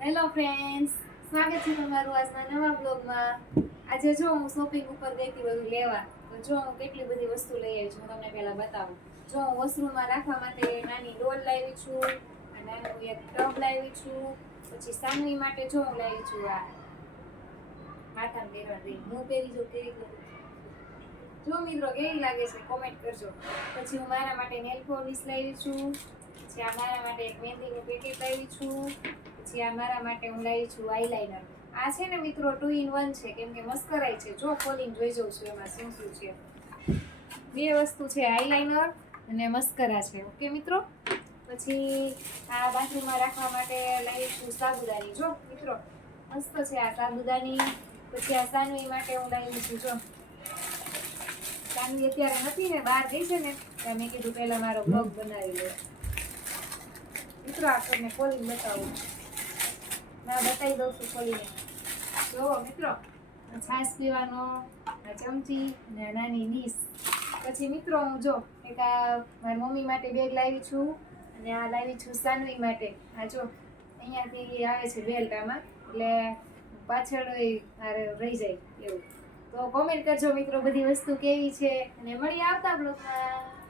Hello friends, સ્વાગત છે તમારું આજના નવા બ્લોગમાં. આજે જો હું શોપિંગ ઉપર ગઈ હતી બધું લેવા, તો જો હું કેટલી બધી વસ્તુ લઈ આવી છું. હું તમને પહેલા બતાવું. જો હું વોશરૂમમાં રાખવા માટે નાની ડોલ લાવી છું, આ નાનું એક ટબ લાવી છું. પછી સાનવી માટે જો હું લાવી છું આ માથામાં પહેરવા દઈ. હું પહેરી જો કેવી લાગે જો મિત્રો કેવી લાગે છે કોમેન્ટ કરજો. પછી હું મારા માટે નેલ પોલિશ લાવી છું. પછી આ મારા માટે એક મહેંદીનું પેકેટ લાવી છું. પછી આ મારા માટે હું લાવી છું આઈલાઇનર. આ છે ને મિત્રો 2 in 1 છે, કેમ કે મસ્કરાઈ છે. જો ખોલીને જોઈ જઉં છું એમાં શું શું છે. બે વસ્તુ છે, આઈલાઇનર અને મસ્કરા છે. ઓકે મિત્રો. પછી આ બાથરૂમમાં રાખવા માટે લાવી છું સાબુદાની. જો મિત્રો મસ્ત છે આ સાબુદાની. પછી આ સાનવી માટે હું લાવી છું. જો સાનવી અત્યારે નથી ને, બહાર ગઈ છે ને, ત્યાં મેં કીધું પહેલા મારો બ્લોગ બનાવી લે. મિત્રો આપણને ખોલીને બતાવું. ના બતાવી દઉં છું ખોલીને. જોવો મિત્રો, છાશ પીવાનો આ ચમચી ને નાની ડીશ. પછી મિત્રો હું જો એક આ મારી મમ્મી માટે બેગ લાવી છું, અને આ લાવી છું સાનવી માટે. આ જો અહીંયાથી આવે છે બેલ્ટ આમાં, એટલે પાછળ રહી જાય એવું. તો કોમેન્ટ કરજો મિત્રો બધી વસ્તુ કેવી છે, અને મળી આવતા બ્લોગમાં.